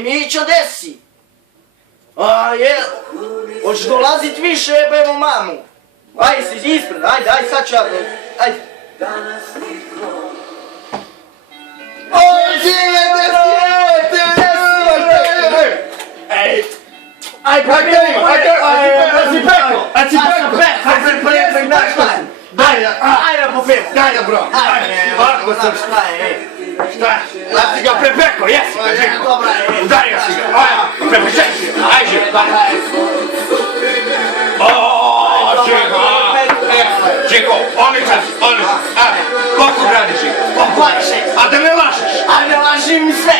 Mićo, gde si? Hoćeš dolazit više, jebemo mamu. Ajde si ispred, ajde sad ću ja to, ajde. Aj, pa idemo, ajde po pivo. Daj da bro, ovako sam šta? Ja si ga prepekao, jesi ga Žiko. Udario si ga, prepečaj si ga, ajde. Žiko, odličan si, odličan. Koliko gradiš Žiko? 26. A da ne lažeš? A ne lažim sve.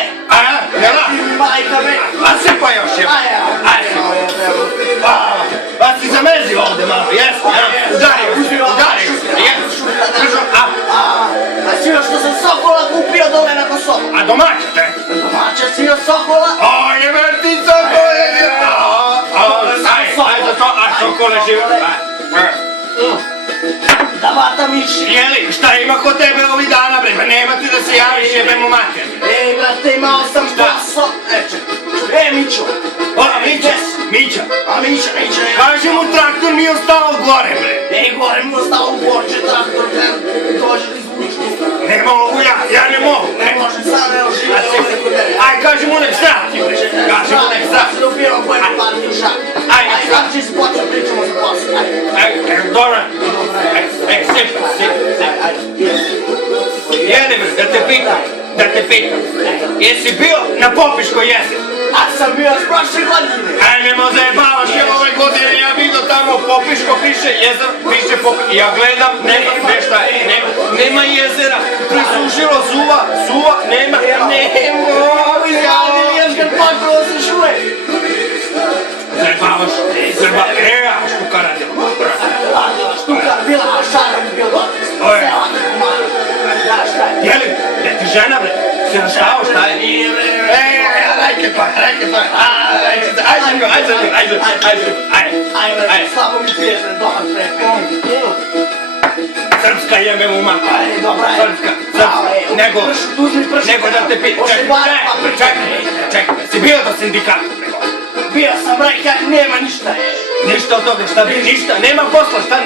Ne lažeš? Majka me. A sipa još je. Ajde. Pa si zamezio ovdje malo, jesi? Udario si ga, jesi? A sino što sam Sokola kupio dole na Kosovo. A domaća te? Domaća sino Sokola. Jebe ti Sokole! Ajde, a Sokole žive. Da vata miši. Jeli, šta ima kod tebe ovih dana bre? Pa nema ti da se javiš jebemo mater. Brate, imao sam posao. Mićo. Mića. Mića. Kaži mu traktor mi je ostao gore bre. Gore mi je ostao u Borče traktor, dođe da izvuči. Ne mogu ja ne mogu. Ne može sad, evo žive ovdje kod tebe. Aj, kaži mu nek strati bre. Kaži mu nek strati. Sad upirao pojenu partiju šak. Aj, sad će se početi pričamo za posao. Dobro. Sipa. Jedi bre, da te pitam. Jesi bio na Popiškoj jezeri? A sam bio s prošle godine. Aj, nemo zajebavaš, jer ove godine ja vidio tamo Popiško piše jezero, piše Popiško. Ja gledam, nema šta je, nema jezera, prisušilo suva, nema. Još kad počelo se čuje. Zajebavaš, a štuka radila. Štuka bila, a šara mi bio dobro. Sve ovako malo. Da, šta je? Jeli, je ti žena bre? Si naštao, šta je? Nije bre. Rajke to je. Ajde. Slabo mi piješ bre, dohan prepe. Srpska jebe u maku. Ajde, dobra je. Srpska. Nego da te pitam. Čekaj. Si bio do sindikata? Bio sam bre, kak nema ništa je. Ništa od toga, šta bi? Ništa, nema posla, šta?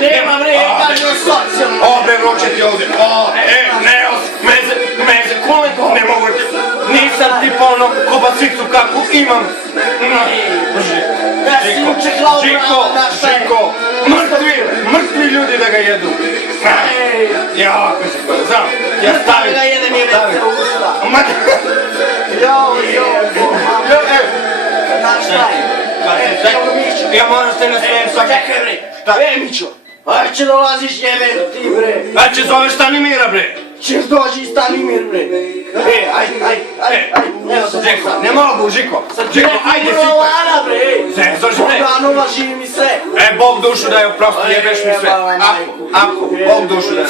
Nema bre, kaže o socijalno. Bre, vroće ti ovdje. Neos, meze, kule, ne mogu ti. Nisam ti po onom kobasicu kakvu imam. Žiko, mrtvi ljudi da ga jedu. Jako si to, znam. Ja stavim. Da ga jedem je već u usta. Znaš šta je? Ja moram se nasmijem svaki. Čekaj bre, Mićo, aj će dolaziš jebem ti bre. Aj će zoveš Stanimira bre. Ćeš dođi Stanimir bre. Aj, evo se Žiko, ne mogu Žiko. Žiko, ajde sipaj. Lana bre. Zezoš bre. Boganova živi mi sve. Bog dušu da je oprosti, jebeš mi sve. Ako, Bog dušu da je.